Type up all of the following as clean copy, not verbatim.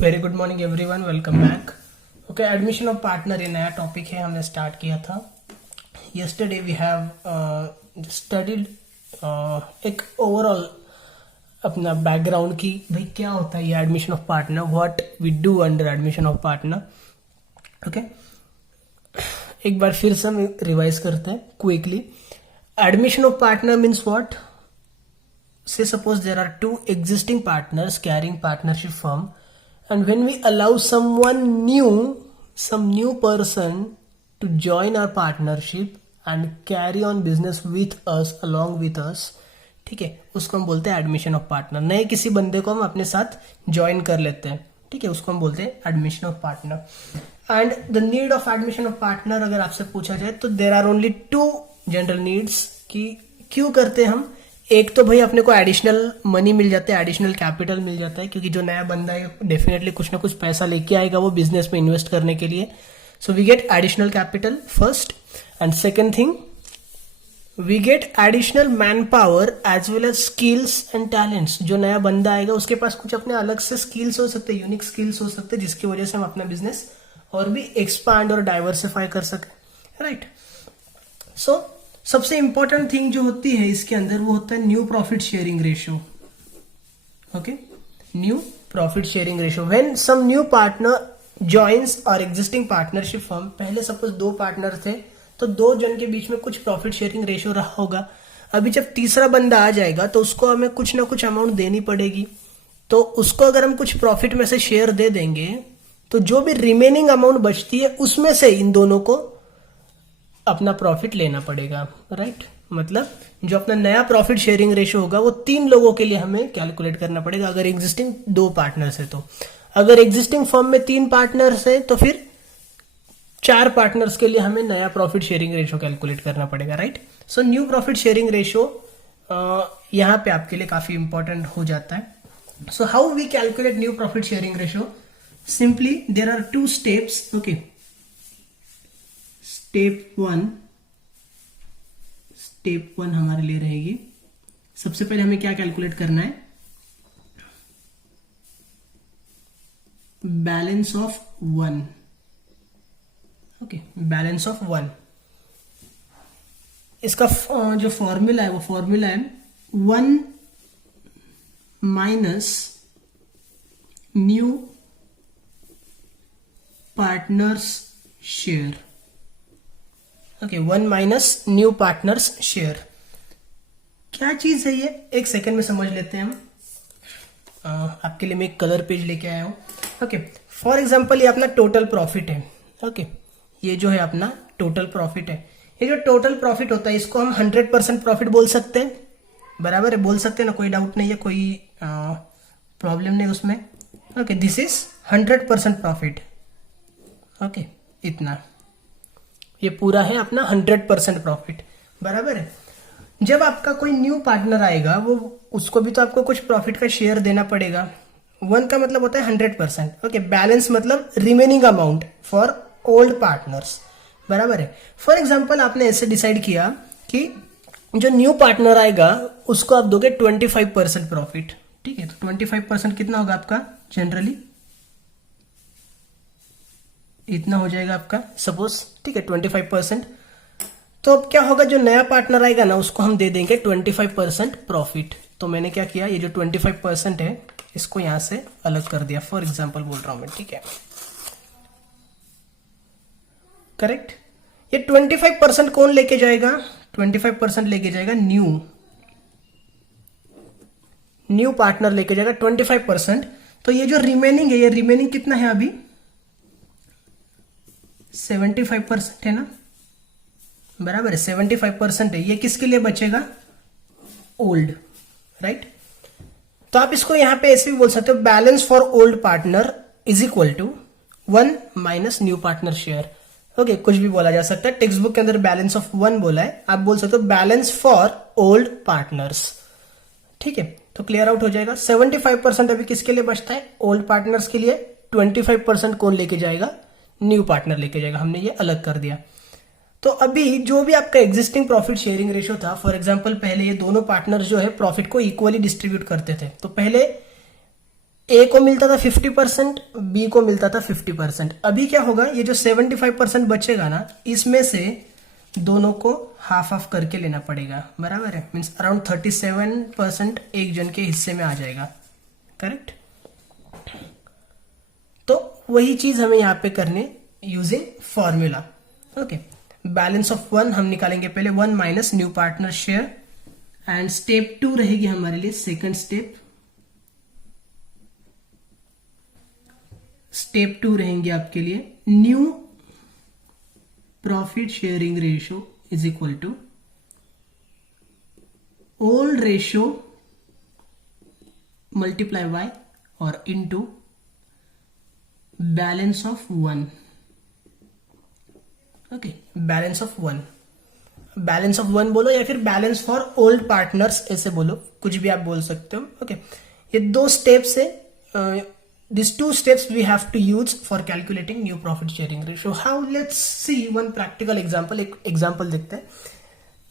Very good morning everyone, welcome back. Okay, admission of partner ये नया topic है, हमने स्टार्ट किया था यस्टरडे। वी हैव स्टडीड एक ओवरऑल अपना बैकग्राउंड की भाई क्या होता है ये admission of partner, what we do under admission of partner. Okay, एक बार फिर से हम रिवाइज करते हैं quickly. Admission of partner means what? Say suppose there are two existing partners carrying partnership firm, and when we allow some new person to join our partnership and carry on business with us, along with us, ठीक है, उसको हम बोलते हैं admission of partner. नए किसी बंदे को हम अपने साथ ज्वाइन कर लेते हैं, ठीक है, उसको हम बोलते हैं admission of partner. And the need of admission of partner अगर आपसे पूछा जाए तो there are only two general needs कि क्यों करते हैं हम। एक तो भाई अपने को एडिशनल मनी मिल जाता है, एडिशनल कैपिटल मिल जाता है, क्योंकि जो नया बंदा है डेफिनेटली कुछ ना कुछ पैसा लेके आएगा वो बिजनेस में इन्वेस्ट करने के लिए। So we get additional capital first, and second thing we get additional manpower as well as skills and talents. जो नया बंदा आएगा उसके पास कुछ अपने अलग से स्किल्स हो सकते हैं, यूनिक स्किल्स हो सकते हैं, जिसकी वजह से हम अपना बिजनेस और भी एक्सपांड और डाइवर्सिफाई कर सकें, राइट। सो सबसे इंपॉर्टेंट थिंग जो होती है इसके अंदर वो होता है new profit sharing ratio. Okay, new profit sharing ratio when some new partner joins और एग्जिस्टिंग पार्टनरशिप फर्म। पहले सपोज दो पार्टनर थे तो दो जन के बीच में कुछ प्रॉफिट शेयरिंग रेशियो रहा होगा। अभी जब तीसरा बंदा आ जाएगा तो उसको हमें कुछ ना कुछ अमाउंट देनी पड़ेगी, तो उसको अगर हम कुछ प्रॉफिट में से शेयर दे देंगे तो जो भी रिमेनिंग अमाउंट बचती है उसमें से इन दोनों को अपना प्रॉफिट लेना पड़ेगा, राइट। मतलब जो अपना नया प्रॉफिट शेयरिंग रेशियो होगा वो तीन लोगों के लिए हमें कैलकुलेट करना पड़ेगा अगर एग्जिस्टिंग दो पार्टनर्स है तो। अगर एग्जिस्टिंग फर्म में तीन पार्टनर्स है तो फिर चार पार्टनर्स के लिए हमें नया प्रॉफिट शेयरिंग रेशियो कैलकुलेट करना पड़ेगा, right. So new profit sharing ratio यहां पे आपके लिए काफी इंपॉर्टेंट हो जाता है। So how we calculate new profit sharing ratio? Simply there are two steps. Okay, step one हमारे लिए रहेगी, सबसे पहले हमें क्या कैलकुलेट करना है? Balance of one. Okay, balance of one, इसका जो फॉर्मूला है वो फॉर्मूला है 1 minus new partners share. Okay, 1 minus new partners share. क्या चीज है ये, एक सेकंड में समझ लेते हैं हम। आपके लिए मैं एक कलर पेज लेके आया हूं। ओके, फॉर एग्जांपल ये अपना टोटल प्रॉफिट है। ओके, ये जो है अपना टोटल प्रॉफिट है। ये जो टोटल प्रॉफिट होता है इसको हम 100% प्रॉफिट बोल सकते हैं, बराबर है, बोल सकते हैं ना, कोई डाउट नहीं है, कोई प्रॉब्लम नहीं उसमें। Okay, this is 100% profit. Okay, इतना ये पूरा है अपना 100% प्रॉफिट, बराबर है। जब आपका कोई न्यू पार्टनर आएगा वो उसको भी तो आपको कुछ प्रॉफिट का शेयर देना पड़ेगा। 1 का मतलब होता है 100%। ओके, बैलेंस मतलब remaining amount for old partners, बराबर है। फॉर एग्जाम्पल आपने ऐसे डिसाइड किया कि जो न्यू पार्टनर आएगा उसको आप दोगे 25% प्रॉफिट, ठीक है। तो 25% कितना होगा आपका? जनरली इतना हो जाएगा आपका सपोज, ठीक है, 25%। तो अब क्या होगा, जो नया पार्टनर आएगा ना उसको हम दे देंगे 25% प्रॉफिट। तो मैंने क्या किया, ये जो 25% है इसको यहां से अलग कर दिया, फॉर एग्जांपल बोल रहा हूं मैं, ठीक है, करेक्ट। ये 25% कौन लेके जाएगा? 25% लेके जाएगा न्यू पार्टनर लेके जाएगा 25%। तो ये जो रिमेनिंग है, ये रिमेनिंग कितना है अभी? 75% है ना, बराबर है, 75% है। ये किसके लिए बचेगा? Old, right. तो आप इसको यहां पे ऐसे भी बोल सकते हो, balance for old partner is equal to 1 minus new partner share. Okay, कुछ भी बोला जा सकता है, टेक्स्ट बुक के अंदर बैलेंस ऑफ 1 बोला है, आप बोल सकते हो बैलेंस फॉर ओल्ड पार्टनर्स, ठीक है। तो क्लियर आउट हो जाएगा। 75% अभी किसके लिए बचता है? ओल्ड पार्टनर्स के लिए। 25% कौन लेके जाएगा? न्यू पार्टनर लेके जाएगा, हमने ये अलग कर दिया। तो अभी जो भी आपका एग्जिस्टिंग प्रॉफिट शेयरिंग रेशियो था, फॉर एग्जांपल पहले ये दोनों पार्टनर जो है प्रॉफिट को इक्वली डिस्ट्रीब्यूट करते थे। तो पहले ए को मिलता था 50%, बी को मिलता था 50%। अभी क्या होगा, ये जो 75% बचेगा ना, इसमें से दोनों को हाफ हाफ करके लेना पड़ेगा, बराबर है। मीन्स अराउंड 37% एक जन के हिस्से में आ जाएगा, करेक्ट। तो वही चीज हमें यहाँ पे करने using formula. Okay, balance of 1 हम निकालेंगे पहले, 1 minus new partner share, and step 2 रहेगी हमारे लिए सेकंड स्टेप। स्टेप 2 रहेंगे आपके लिए new profit sharing ratio is equal to old ratio multiply by और into balance of 1। Okay, balance of 1, balance of 1 बोलो या फिर बैलेंस फॉर ओल्ड पार्टनर्स ऐसे बोलो, कुछ भी आप बोल सकते हो। ओके, ये दो स्टेप्स है, these two steps we have to use for calculating new profit sharing ratio. How? Let's see one practical example. एक एग्जाम्पल देखते हैं,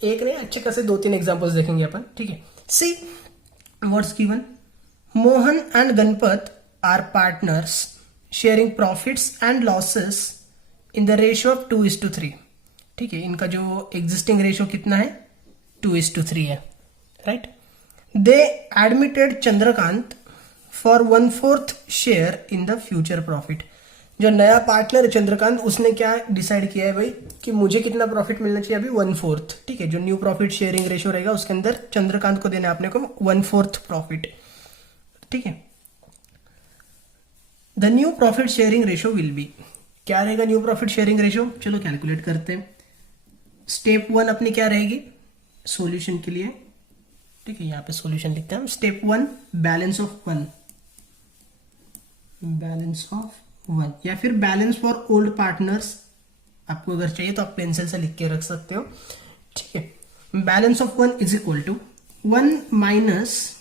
एक नहीं अच्छे खासे 2-3 एग्जाम्पल्स देखेंगे अपन, ठीक है। See what's given, Mohan and Ganpat are partners sharing profits and losses in the ratio of 2:3। ठीक है, इनका जो एग्जिस्टिंग रेशियो कितना है, 2:3 है, right. They admitted Chandrakant for 1/4 share in the future profit. जो नया पार्टनर है चंद्रकांत, उसने क्या डिसाइड किया है भाई कि मुझे कितना प्रॉफिट मिलना चाहिए, अभी 1/4। ठीक है, जो न्यू प्रॉफिट शेयरिंग रेशियो रहेगा उसके अंदर चंद्रकांत को देना है अपने को 1/4 प्रॉफिट। ठीक है, the new profit sharing ratio will be, क्या रहेगा न्यू प्रॉफिट शेयरिंग रेशियो, चलो कैलकुलेट करते हैं। स्टेप 1 अपनी क्या रहेगी सॉल्यूशन के लिए, ठीक है, यहाँ पे सॉल्यूशन लिखते हैं हम। Step 1 balance of 1, balance of 1 या फिर बैलेंस फॉर ओल्ड पार्टनर्स, आपको अगर चाहिए तो आप पेंसिल से लिख के रख सकते हो। ठीक है, balance of 1 is equal to 1 minus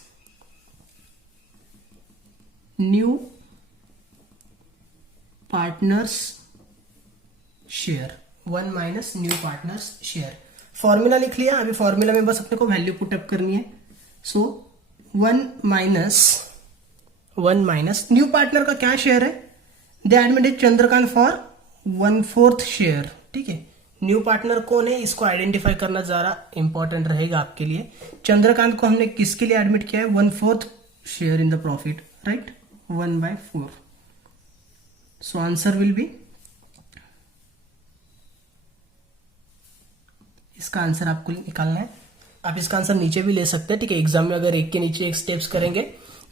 new partners share, 1 minus new partners share. Formula लिख लिया, अभी फॉर्मूला में बस अपने को वैल्यू पुटअप करनी है। सो 1 माइनस न्यू पार्टनर का क्या शेयर है, दे एडमिटेड चंद्रकांत फॉर 1/4 शेयर। ठीक है, न्यू पार्टनर कौन है, इसको आइडेंटिफाई करना ज्यादा इंपॉर्टेंट रहेगा आपके लिए। चंद्रकांत को हमने किसके लिए एडमिट किया है, 1/4 share in the profit, right, 1/4। So answer will be, इसका आंसर आपको निकालना है। आप इसका आंसर नीचे भी ले सकते हैं, ठीक है, एग्जाम में अगर एक के नीचे एक स्टेप्स करेंगे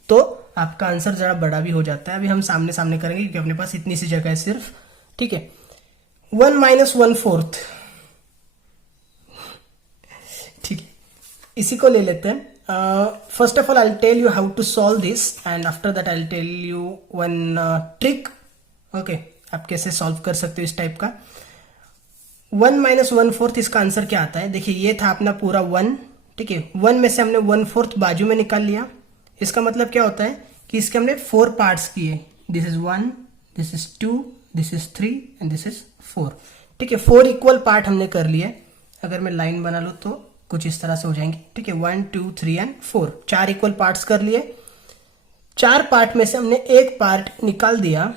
तो आपका आंसर जरा बड़ा भी हो जाता है। अभी हम सामने सामने करेंगे क्योंकि अपने पास इतनी सी जगह है सिर्फ। ठीक है, 1 माइनस 1/4, ठीक है, इसी को ले लेते हैं। First of all I tell you how to solve this and after that I tell you one trick. Okay, आप कैसे सॉल्व कर सकते हो इस टाइप का। 1 माइनस 1/4 इसका आंसर क्या आता है, देखिए ये था अपना पूरा 1। ठीक है, 1 में से हमने 1/4 बाजू में निकाल लिया। इसका मतलब क्या होता है कि इसके हमने 4 पार्ट्स किए, this is 1, this is 2, this is 3 and this is 4। ठीक है, 4 इक्वल पार्ट हमने कर लिए। अगर मैं लाइन बना लूं तो कुछ इस तरह से हो जाएंगे। ठीक है, 1 2 3 एंड 4, 4 इक्वल पार्ट्स कर लिए। 4 पार्ट में से हमने एक पार्ट निकाल दिया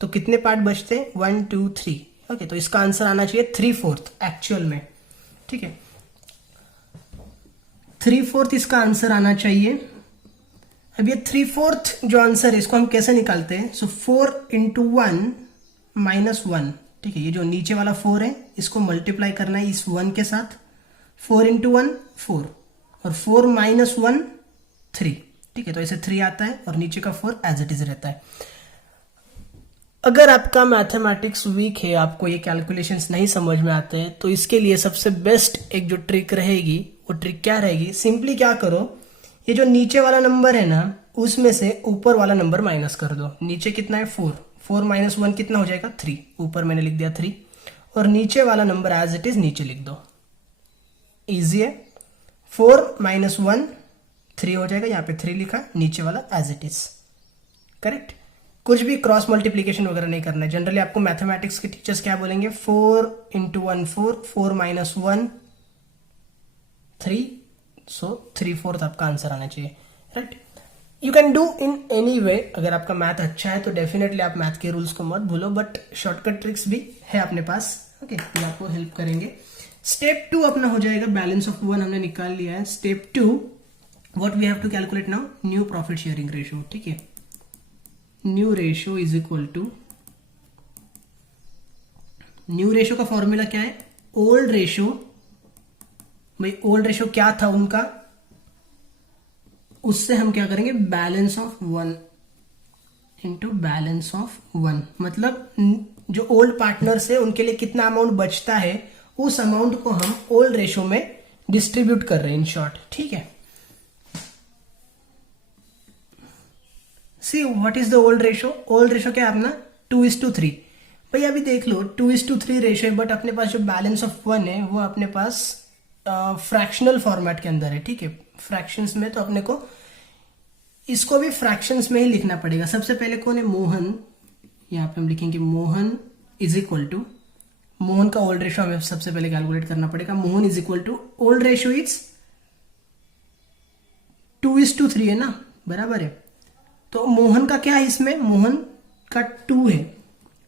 तो कितने पार्ट बचते, 1 2 3। ओके, तो इसका आंसर आना चाहिए 3/4 एक्चुअल में। ठीक है, 3/4 इसका आंसर आना चाहिए। अब ये 3/4 जो आंसर है इसको हम कैसे निकालते हैं, सो 4 इंटू 1 माइनस 1। ठीक है, ये जो नीचे वाला 4 है इसको मल्टीप्लाई करना है इस 1 के साथ। 4 इंटू 1 4 और 4 माइनस 1 3। ठीक है, तो ऐसे 3 आता है और नीचे का 4 एज इट इज रहता है। अगर आपका मैथमेटिक्स वीक है, आपको ये कैलकुलेशंस नहीं समझ में आते हैं, तो इसके लिए सबसे बेस्ट एक जो ट्रिक रहेगी, वो ट्रिक क्या रहेगी, सिंपली क्या करो, ये जो नीचे वाला नंबर है ना उसमें से ऊपर वाला नंबर माइनस कर दो। नीचे कितना है 4, 4 माइनस 1 कितना हो जाएगा 3, ऊपर मैंने लिख दिया 3, और नीचे वाला नंबर एज इट इज नीचे लिख दो। इजी है, 4 माइनस 1 3 हो जाएगा, यहाँ पे 3 लिखा, नीचे वाला एज इट इज, करेक्ट। कुछ भी क्रॉस मल्टीप्लीकेशन वगैरह नहीं करना है। जनरली आपको मैथमेटिक्स के टीचर्स क्या बोलेंगे, 4 इंटू 1 4, 4 माइनस 1 3, सो 3/4 आपका आंसर आना चाहिए, right. You can do in any way. अगर आपका मैथ अच्छा है तो डेफिनेटली आप मैथ के रूल्स को मत भूलो, बट शॉर्टकट ट्रिक्स भी है अपने पास। ओके, ये आपको हेल्प करेंगे। स्टेप 2 अपना हो जाएगा, बैलेंस ऑफ 1 हमने निकाल लिया है। Step 2 what we have to calculate now, new profit sharing ratio. ठीक है, new ratio is equal to, new ratio का फॉर्मूला क्या है, ओल्ड रेशियो। भाई ओल्ड रेशियो क्या था उनका, उससे हम क्या करेंगे, balance of 1 into balance of 1। मतलब जो ओल्ड पार्टनर्स है उनके लिए कितना अमाउंट बचता है, उस अमाउंट को हम ओल्ड रेशियो में डिस्ट्रीब्यूट कर रहे हैं, इन शॉर्ट। ठीक है, सी what is the old ratio. Old ratio क्या है अपना, 2:3। भाई अभी देख लो 2:3 रेशियो है, बट अपने पास जो बैलेंस ऑफ 1 है वो अपने पास फ्रैक्शनल फॉर्मेट के अंदर है। ठीक है, फ्रैक्शंस में, तो अपने को इसको भी फ्रैक्शंस में ही लिखना पड़ेगा। सबसे पहले कौन है, मोहन। यहाँ पे हम लिखेंगे Mohan is equal to, Mohan का ओल्ड रेशियो हमें सबसे पहले कैलकुलेट करना पड़ेगा। Mohan is equal to, old ratio is 2:3 है ना, बराबर है। तो मोहन का क्या है इसमें, मोहन का 2 है।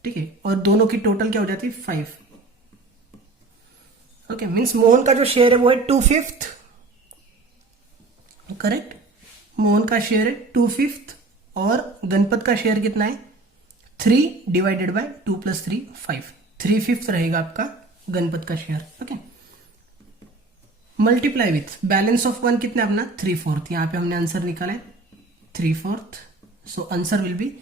ठीक है, और दोनों की टोटल क्या हो जाती है, 5। ओके, मीन्स मोहन का जो शेयर है वो है 2/5। करेक्ट, मोहन का शेयर है 2/5 और गणपत का शेयर कितना है, 3 डिवाइडेड बाय 2 + 3 5। 3/5 रहेगा आपका गणपत का share. Okay, multiply with balance of 1 कितना अपना, 3/4। यहां पे हमने आंसर निकाला है 3/4। सो आंसर विल बी,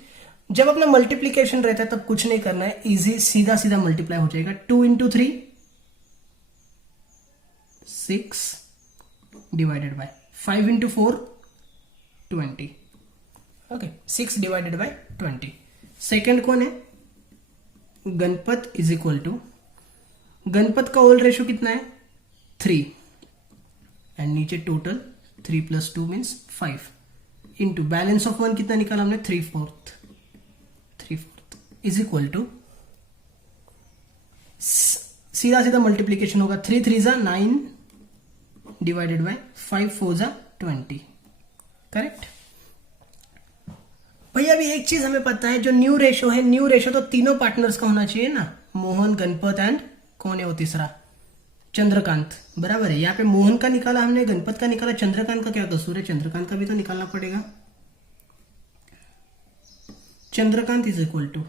जब अपना मल्टीप्लीकेशन रहता है तब कुछ नहीं करना है, इजी सीधा सीधा मल्टीप्लाई हो जाएगा। 2 × 3 6 divided by 5 × 4 20। Okay, 6 divided by 20। Second कौन है, Ganpat is equal to, Ganpat का ओल्ड रेशियो कितना है, 3 एंड नीचे total 3 + 2 means 5 into balance of 1 कितना निकाला हमने, 3/4 इज इक्वल टू, सीधा सीधा मल्टीप्लीकेशन होगा, 3 × 3 = 9 डिवाइडेड बाय 5 × 4 = 20। करेक्ट। भैया अभी एक चीज हमें पता है, जो न्यू रेशियो है, न्यू रेशियो तो तीनों पार्टनर्स का होना चाहिए ना, मोहन, गणपत एंड कौन है वो तीसरा, चंद्रकांत। बराबर है, यहाँ पे मोहन का निकाला हमने, गणपत का निकाला, चंद्रकांत का क्या कसूर है, चंद्रकांत का भी तो निकालना पड़ेगा। Chandrakant is equal to,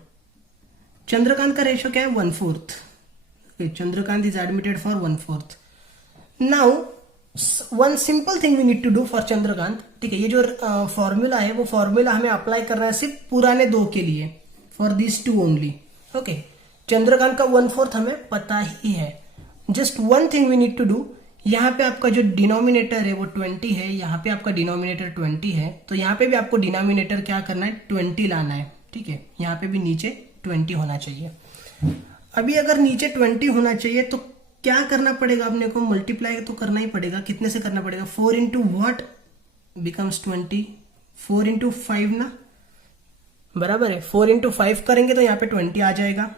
Chandrakant का रेशियो क्या है, 1/4। Chandrakant is admitted for 1/4। Now one simple thing we need to do for Chandrakant. ठीक है, ये जो फॉर्मूला है वो फॉर्मूला हमें अप्लाई करना है सिर्फ पुराने 2 के लिए, for this 2 only. Okay, Chandrakant का 1/4 हमें पता ही है। Just one thing we need to do, यहाँ पे आपका जो डिनोमिनेटर है वो 20 है, यहाँ पे आपका डिनोमिनेटर 20 है, तो यहाँ पे भी आपको डिनोमिनेटर क्या करना है, 20 लाना है। ठीक है, यहाँ पे भी नीचे 20 होना चाहिए। अभी अगर नीचे 20 होना चाहिए तो क्या करना पड़ेगा अपने को, मल्टीप्लाई तो करना ही पड़ेगा। कितने से करना पड़ेगा, 4 × व्हाट बिकम्स 20, 4 × 5 ना, बराबर है। 4 × 5 करेंगे तो यहाँ पे 20 आ जाएगा,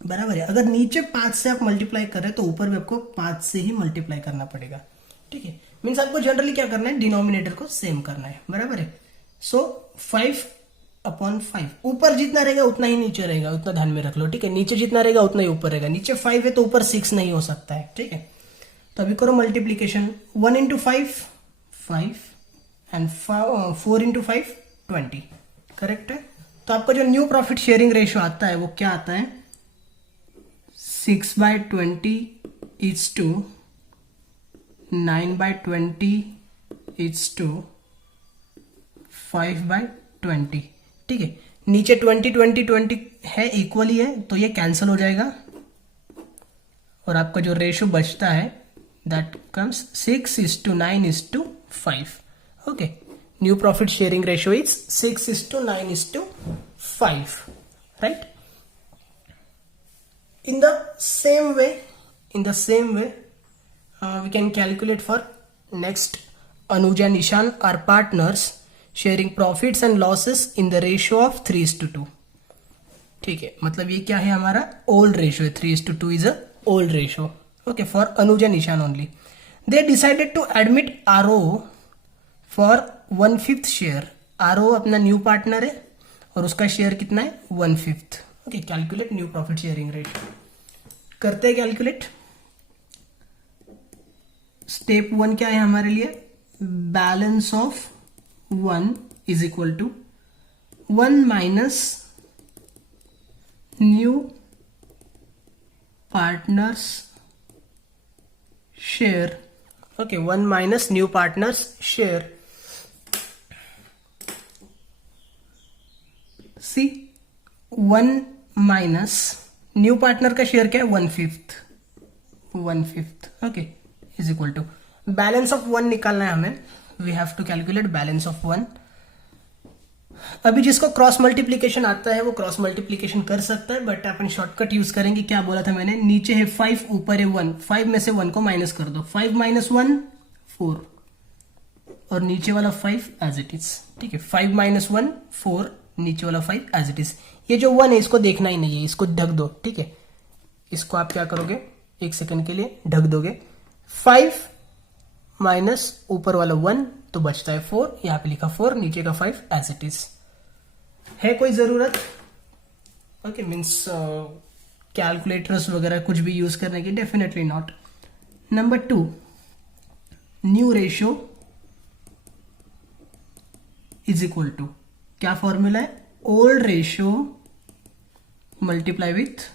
बराबर है। अगर नीचे 5 से आप मल्टीप्लाई कर रहे हैं तो ऊपर भी आपको 5 से ही मल्टीप्लाई करना पड़ेगा। ठीक है, मीन्स आपको जनरली क्या करना है, डिनोमिनेटर को सेम करना है, बराबर है। सो 5/5, ऊपर जितना रहेगा उतना ही नीचे रहेगा, उतना ध्यान में रख लो। ठीक है, नीचे जितना रहेगा उतना ही ऊपर रहेगा। नीचे 5 है तो ऊपर 6 नहीं हो सकता है। ठीक है, तो अभी करो मल्टीप्लीकेशन, 1 × 5 5 एंड 4 × 5 20। करेक्ट है। तो आपका जो न्यू प्रॉफिट शेयरिंग रेशियो आता है वो क्या आता है, 6/20 इज टू 9/20 इज टू 5/20। ठीक है, नीचे 20 20 20 है, इक्वली है, तो ये कैंसिल हो जाएगा और आपका जो रेशियो बचता है that comes 6:9:5। Okay, new profit sharing ratio is 6:9:5, right. In the same way, we can calculate for next. Anuj and Ishan are partners sharing profits and losses in the ratio of 3:2. ठीक है, मतलब ये क्या है, हमारा old ratio है, 3:2 is a old ratio. Okay, for Anuj and Ishan only. They decided to admit RO for 1/5 share RO अपना new partner है और उसका शेयर कितना है 1/5। Okay, calculate new profit sharing ratio करते हैं कैलकुलेट। स्टेप 1 क्या है हमारे लिए, balance of 1 is equal to 1 minus new partners share. Okay, 1 minus new partners share. See 1 minus new partner का शेयर क्या है 1/5। Okay, is equal to balance of 1 निकालना है हमें। We have to calculate balance of 1। अभी जिसको cross multiplication आता है वो क्रॉस मल्टीप्लीकेशन कर सकता है, बट अपन शॉर्टकट यूज करेंगे। क्या बोला था मैंने, नीचे है 5, ऊपर है 1, 5 में से 1 को माइनस कर दो, 5 माइनस 1 4 और नीचे वाला 5 एज इट इज। ठीक है, 5 माइनस 1 4, नीचे वाला 5 एज इट इज। ये जो 1 है इसको देखना ही नहीं है, इसको ढक दो। ठीक है, इसको आप क्या करोगे, 1 सेकंड के लिए ढक दोगे। 5 माइनस ऊपर वाला 1 तो बचता है 4, यहां पे लिखा 4, नीचे का 5 एज इट इज। है कोई जरूरत ओके मीन्स कैलकुलेटर्स वगैरह कुछ भी यूज करने की? Definitely not. Number 2, new ratio is equal to, क्या फॉर्मूला है, old ratio multiply with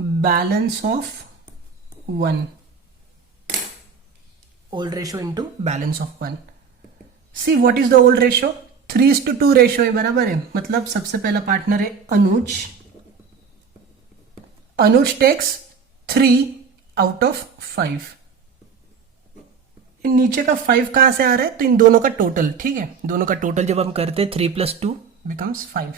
balance of 1। Old ratio into balance of 1। See what is the old ratio, 3:2 ratio है, बराबर है। मतलब सबसे पहला पार्टनर है Anuj. Anuj takes 3 out of 5। इन नीचे का 5 कहां से आ रहा है, तो इन दोनों का टोटल। ठीक है, दोनों का टोटल जब हम करते हैं 3 + 2 बिकम्स 5।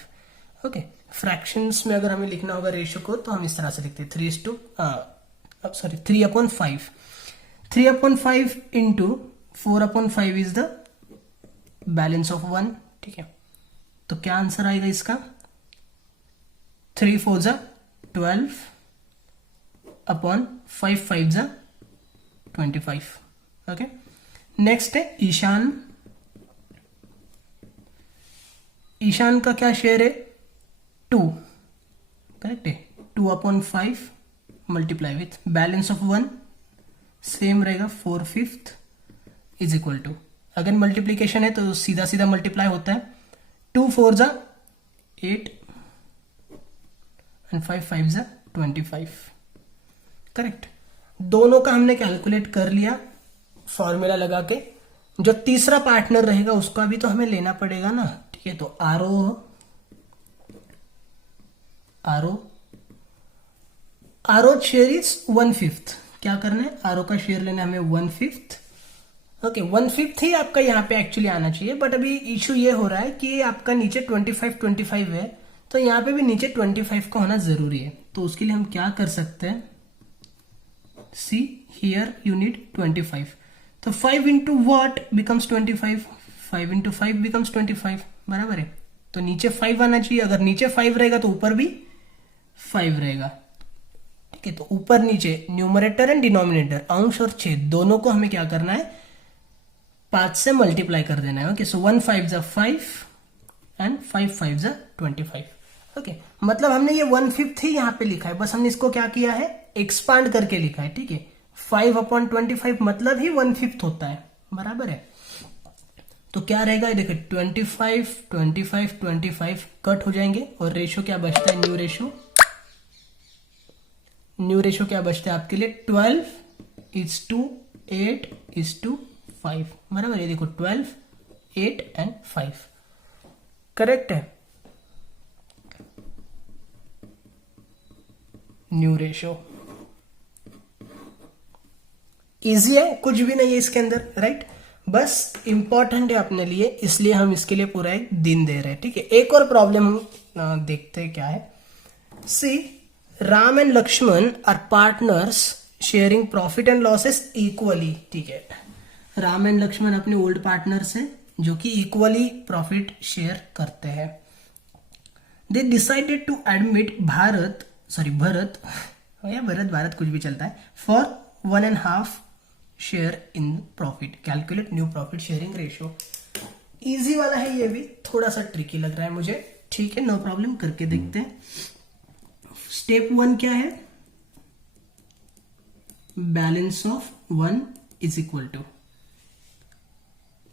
ओके, फ्रैक्शंस में अगर हमें लिखना होगा रेशियो को तो हम इस तरह से लिखते हैं 3/5। 3/5 into 4/5 is the balance of 1। ठीक है, तो क्या आंसर आएगा इसका, 3 4 = 12 अपॉन 5 5 = 25। ओके, नेक्स्ट है ईशान। ईशान का क्या शेयर है 2, करेक्ट है। 2/5 multiply with balance of 1 same रहेगा 4/5 इज इक्वल टू, अगर मल्टीप्लीकेशन है तो सीधा सीधा मल्टीप्लाई होता है। 2 4 = 8 एंड 5 5 = 25। करेक्ट, दोनों का हमने कैलकुलेट कर लिया फॉर्मूला लगा के। जो तीसरा पार्टनर रहेगा उसका भी तो हमें लेना पड़ेगा ना। ठीक है, तो आरो शेयर इज 1/5। क्या करना है, आरो का शेयर लेना हमें 1/5। ओके, 1/5 ही आपका यहाँ पे एक्चुअली आना चाहिए, बट अभी इशू ये हो रहा है कि आपका नीचे 25 है, तो यहाँ पे भी नीचे 25 का होना जरूरी है। तो उसके लिए हम क्या कर सकते हैं, सी हियर यू नीड 25। तो 5 into what becomes 25, 5 into 5 becomes 25, बराबर है। तो नीचे 5 आना चाहिए, अगर नीचे 5 रहेगा तो ऊपर भी 5 रहेगा। ठीक है, तो ऊपर नीचे न्यूमरेटर एंड डिनोमिनेटर, अंश और छेद दोनों को हमें क्या करना है, 5 से मल्टीप्लाई कर देना है। Okay, so 1 5 = 5 and 5 5 = 25। ओके, मतलब हमने ये 1/5 ही यहाँ पे लिखा है, बस हमने इसको क्या किया है, एक्सपांड करके लिखा है। ठीक है, 5/25 मतलब ही 1/5 होता है, बराबर है। तो क्या रहेगा, देखिए 25 25 25 कट हो जाएंगे और रेशियो क्या बचता है, न्यू रेशियो क्या बचता है आपके लिए, 12:8:5, बराबर है। देखो 12 8 एंड 5 करेक्ट है। न्यू रेशियो इजी है, कुछ भी नहीं है इसके अंदर, राइट। बस इंपॉर्टेंट है अपने लिए, इसलिए हम इसके लिए पूरा एक दिन दे रहे हैं। ठीक है, एक और प्रॉब्लम हम देखते हैं क्या है। See Ram and Lakshman are partners sharing profit and losses equally. ठीक है, राम एंड लक्ष्मण अपने ओल्ड पार्टनर्स हैं जो कि इक्वली प्रॉफिट शेयर करते हैं। They decided to admit Bharat कुछ भी चलता है, for 1.5 share in profit. Calculate new profit sharing ratio. Easy वाला है, ये भी थोड़ा सा ट्रिकी लग रहा है मुझे, ठीक है, नो प्रॉब्लम, करके देखते हैं। स्टेप 1 क्या है, balance of 1 is equal to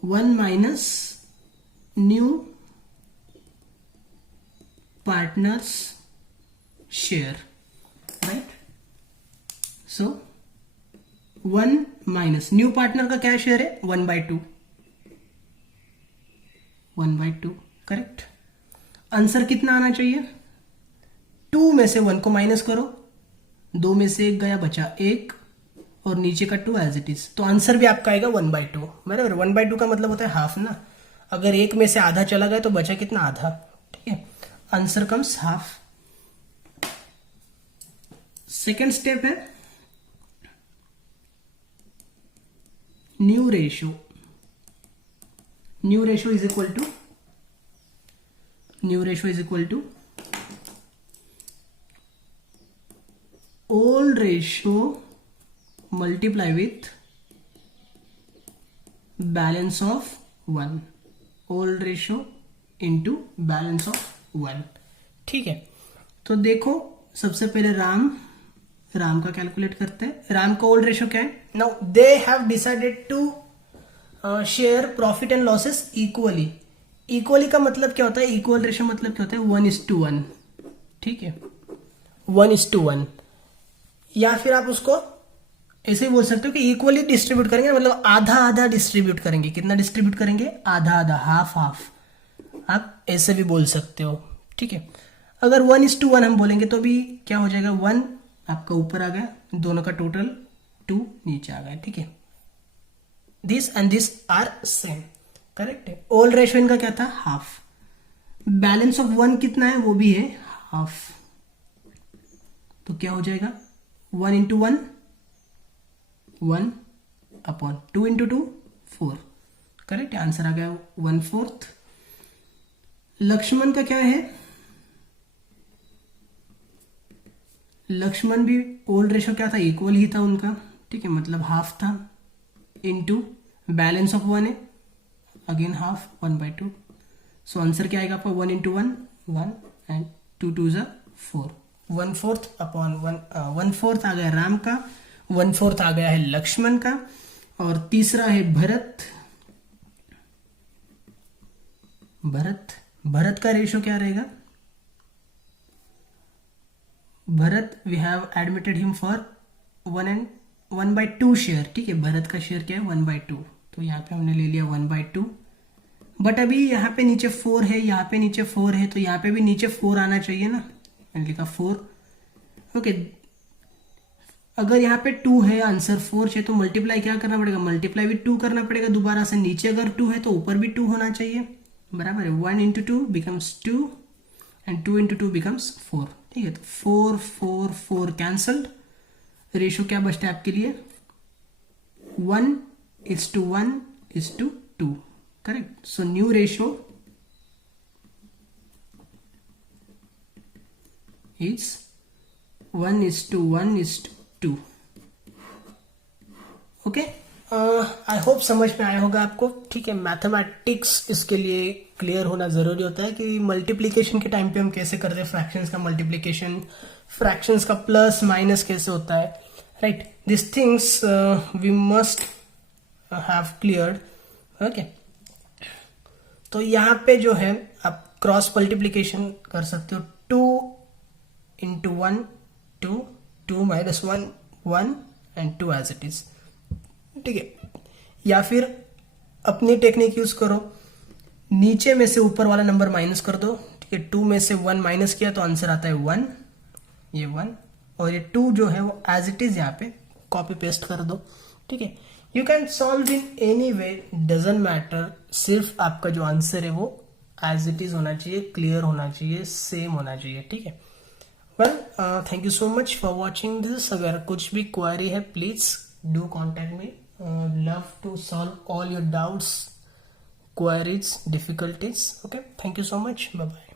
1 minus new partners share, right. So 1 minus new partner का क्या शेयर है, 1/2, 1/2, करेक्ट। आंसर कितना आना चाहिए, 2 में से 1 को माइनस करो, 2 में से 1 गया, बचा 1, और नीचे का 2 एज इट इज, तो आंसर भी आपका आएगा 1/2, बराबर। 1/2 का मतलब होता है हाफ ना, अगर 1 में से आधा चला गया तो बचा कितना, आधा, ठीक है, answer comes half. Second step है new ratio, new ratio is equal to, new ratio is equal to old ratio multiply with balance of 1, old ratio into balance of 1, ठीक है। तो देखो सबसे पहले राम का कैलकुलेट करते हैं। राम का ओल्ड रेशियो क्या है, now they have decided to share profit and losses equally. Equally का मतलब क्या होता है, इक्वल रेशियो मतलब क्या होता है, 1:1, ठीक है, 1:1, या फिर आप उसको ऐसे ही बोल सकते हो कि इक्वली डिस्ट्रीब्यूट करेंगे, मतलब आधा आधा डिस्ट्रीब्यूट करेंगे। कितना डिस्ट्रीब्यूट करेंगे, आधा आधा, हाफ हाफ, आप ऐसे भी बोल सकते हो, ठीक है। अगर 1:1 हम बोलेंगे तो भी क्या हो जाएगा, 1 आपका ऊपर आ गया, दोनों का टोटल 2 नीचे आ गया, ठीक है। This and this are same, correct है। ओल्ड रेशियो इनका क्या था, हाफ। बैलेंस ऑफ 1 कितना है, वो भी है हाफ, तो क्या हो जाएगा, 1 × 1 1 अपॉन 2 × 2 4, करेक्ट, आंसर आ गया 1/4। लक्ष्मण का क्या है, लक्ष्मण भी ओल्ड रेशियो क्या था, इक्वल ही था उनका, ठीक है, मतलब हाफ था, इनटू बैलेंस ऑफ 1 है, अगेन हाफ, 1/2। सो आंसर क्या आएगा आपका, 1 × 1 1 एंड 2 2 = 4, 1/4 अपॉन 1/4 आ गया राम का, 1/4 आ गया है लक्ष्मण का, और तीसरा है भरत का रेशियो क्या रहेगा, Bharat we have admitted him for 1/2 share, ठीक है, भरत का शेयर क्या है, 1/2, तो यहाँ पे हमने ले लिया 1/2, बट अभी यहाँ पे नीचे 4 है, यहाँ पे नीचे 4 है, तो यहाँ पे भी नीचे 4 आना चाहिए ना, मैंने लिखा 4, ओके। अगर यहाँ पे 2 है, आंसर 4 चाहिए, तो मल्टीप्लाई क्या करना पड़ेगा, मल्टीप्लाई भी 2 करना पड़ेगा दोबारा से, नीचे अगर 2 है तो ऊपर भी 2 होना चाहिए, बराबर है। 1 × 2 becomes 2 एंड 2 × 2 becomes 4, ठीक है, तो 4 4 4 कैंसल्ड, रेशियो क्या बचता है आपके लिए, 1:1:2, correct. So new ratio is 1:1:2, okay. I hope समझ में आया होगा आपको, ठीक है। मैथमेटिक्स इसके लिए क्लियर होना जरूरी होता है कि मल्टीप्लिकेशन के टाइम पे हम कैसे करते हैं, फ्रैक्शंस का मल्टीप्लिकेशन, फ्रैक्शंस का प्लस माइनस कैसे होता है, right. This things we must have cleared, okay. तो यहाँ पे जो है आप क्रॉस मल्टीप्लिकेशन कर सकते हो, 2 × 1 2, 2 - 1 1 एंड 2 एज इट इज, ठीक है। या फिर अपनी टेक्निक यूज करो, नीचे में से ऊपर वाला नंबर माइनस कर दो, ठीक है। 2 में से 1 माइनस किया तो आंसर आता है 1, ये 1, और ये 2 जो है वो एज इट इज यहाँ पे कॉपी पेस्ट कर दो, ठीक है। You can solve in any way, doesn't matter, सिर्फ आपका जो आंसर है वो एज इट इज होना चाहिए, क्लियर होना चाहिए, सेम होना चाहिए, ठीक है। Well, thank you so much for watching this. अगर कुछ भी क्वेरी है please do contact me, love to solve all your doubts, queries, difficulties, okay. Thank you so much, bye bye.